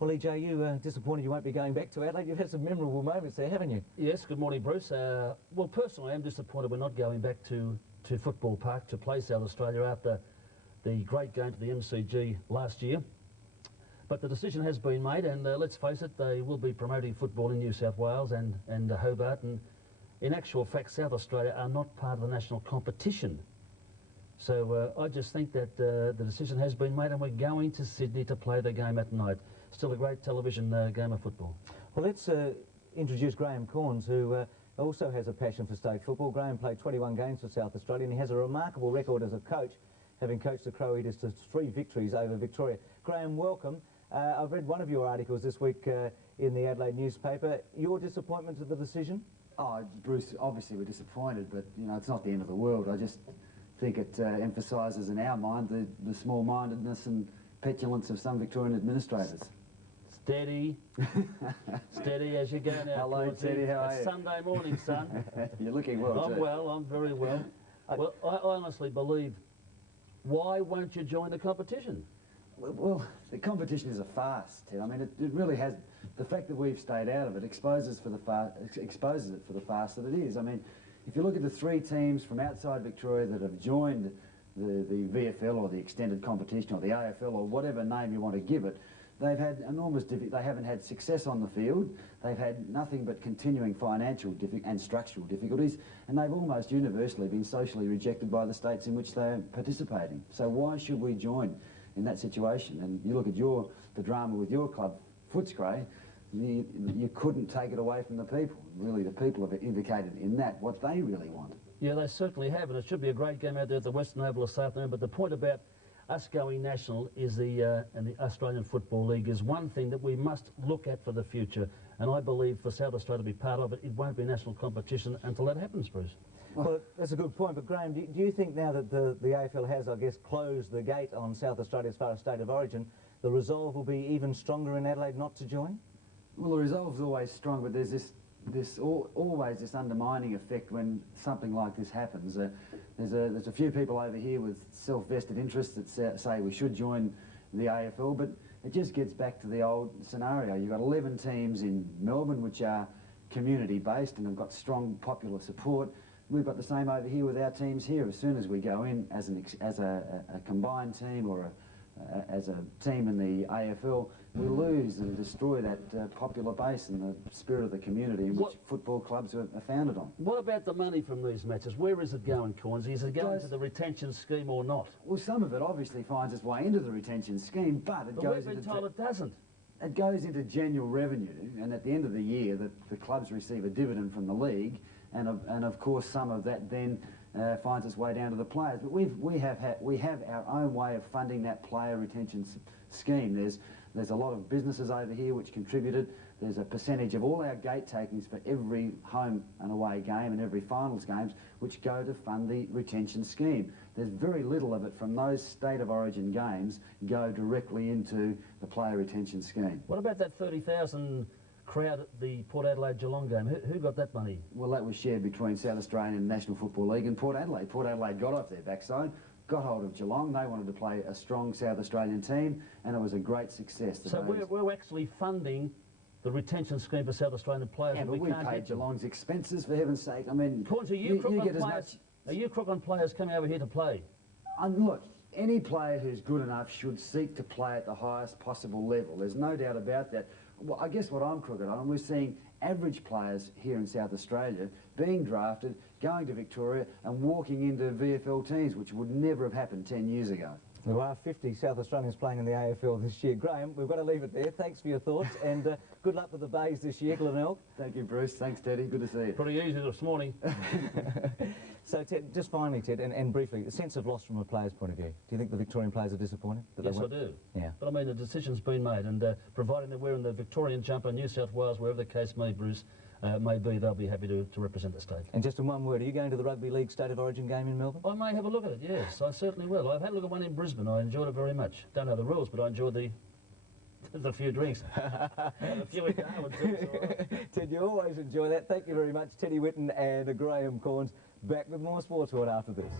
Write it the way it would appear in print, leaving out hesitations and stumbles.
Well, EJ, you disappointed you won't be going back to Adelaide. You've had some memorable moments there, haven't you? Yes, good morning, Bruce. Well, personally, I am disappointed we're not going back to Football Park to play South Australia after the great game to the MCG last year. But the decision has been made, and let's face it, they will be promoting football in New South Wales and Hobart. And in actual fact, South Australia are not part of the national competition. So I just think that the decision has been made, and we're going to Sydney to play the game at night. Still a great television game of football. Well, let's introduce Graham Corns, who also has a passion for state football. Graham played 21 games for South Australia, and he has a remarkable record as a coach, having coached the Crow Eaters to 3 victories over Victoria. Graham, welcome. I've read one of your articles this week in the Adelaide newspaper. Your disappointment at the decision? Oh, Bruce, obviously we're disappointed, but, you know, it's not the end of the world. I just think it emphasises in our mind the small-mindedness and petulance of some Victorian administrators. Steady. Steady as you go now. Hello, Teddy, how are you? Sunday morning, son. You're looking well, I'm too. well, I'm very well. Well, I honestly believe, why won't you join the competition? Well, the competition is a farce, Ted. I mean, it really has. The fact that we've stayed out of it exposes it for the farce that it is. I mean, if you look at the 3 teams from outside Victoria that have joined the VFL or the extended competition or the AFL or whatever name you want to give it, they've had enormous they haven't had success on the field. They've had nothing but continuing financial and structural difficulties, and they've almost universally been socially rejected by the states in which they're participating. So why should we join in that situation? And you look at the drama with your club, Footscray, you couldn't take it away from the people. Really, the people have indicated in that what they really want. Yeah, they certainly have, and it should be a great game out there at the Western Oval this afternoon. But the point about us going national is and the Australian Football League is one thing that we must look at for the future. And I believe for South Australia to be part of it, it won't be national competition until that happens, Bruce. Well, that's a good point, but Graham, do you think now that the AFL has, I guess, closed the gate on South Australia as far as state of origin, the resolve will be even stronger in Adelaide not to join? Well, the resolve's always strong, but there's always this undermining effect when something like this happens. There's a few people over here with self-vested interests that say we should join the AFL, but it just gets back to the old scenario. You've got 11 teams in Melbourne which are community-based and have got strong popular support. We've got the same over here with our teams here. As soon as we go in as a combined team or as a team in the AFL, we lose and destroy that popular base and the spirit of the community in which football clubs are founded on. What about the money from these matches? Where is it going, Corns? Is it going to the retention scheme or not? Well, some of it obviously finds its way into the retention scheme, but it goes we've been told it doesn't. It goes into general revenue, and at the end of the year, the clubs receive a dividend from the league, and of course some of that then finds its way down to the players. But we have our own way of funding that player retention scheme. There's a lot of businesses over here which contributed. There's a percentage of all our gate takings for every home and away game and every finals games which go to fund the retention scheme. There's very little of it from those state of origin games go directly into the player retention scheme. What about that 30,000 crowd at the Port Adelaide Geelong game? Who got that money? Well, that was shared between South Australian and National Football League and Port Adelaide. Port Adelaide got off their backside, got hold of Geelong. They wanted to play a strong South Australian team, and it was a great success. So we're actually funding the retention scheme for South Australian players. Yeah, but we paid Geelong's expenses, for heaven's sake. I mean, Corns, are you crook on players coming over here to play? Look, any player who's good enough should seek to play at the highest possible level. There's no doubt about that. Well, I guess what I'm crooked on, we're seeing average players here in South Australia being drafted, going to Victoria and walking into VFL teams, which would never have happened 10 years ago. There are 50 South Australians playing in the AFL this year. Graham, we've got to leave it there. Thanks for your thoughts, and good luck with the Bays this year, Glenelg. Thank you, Bruce. Thanks, Teddy. Good to see you. Pretty easy this morning. So, Ted, just finally, Ted, and briefly, a sense of loss from a player's point of view. Do you think the Victorian players are disappointed? Yes, I do. Yeah. But I mean, the decision's been made, and providing they're wearing the Victorian jumper, New South Wales, wherever the case may, Bruce, may be, they'll be happy to represent the state. And just in one word, are you going to the Rugby League State of Origin game in Melbourne? I may have a look at it, yes, I certainly will. I've had a look at one in Brisbane. I enjoyed it very much. Don't know the rules, but I enjoyed the few drinks. And a few in Darwin too, so Ted, you always enjoy that. Thank you very much, Teddy Whitten and Graham Corns. Back with more Sports World after this.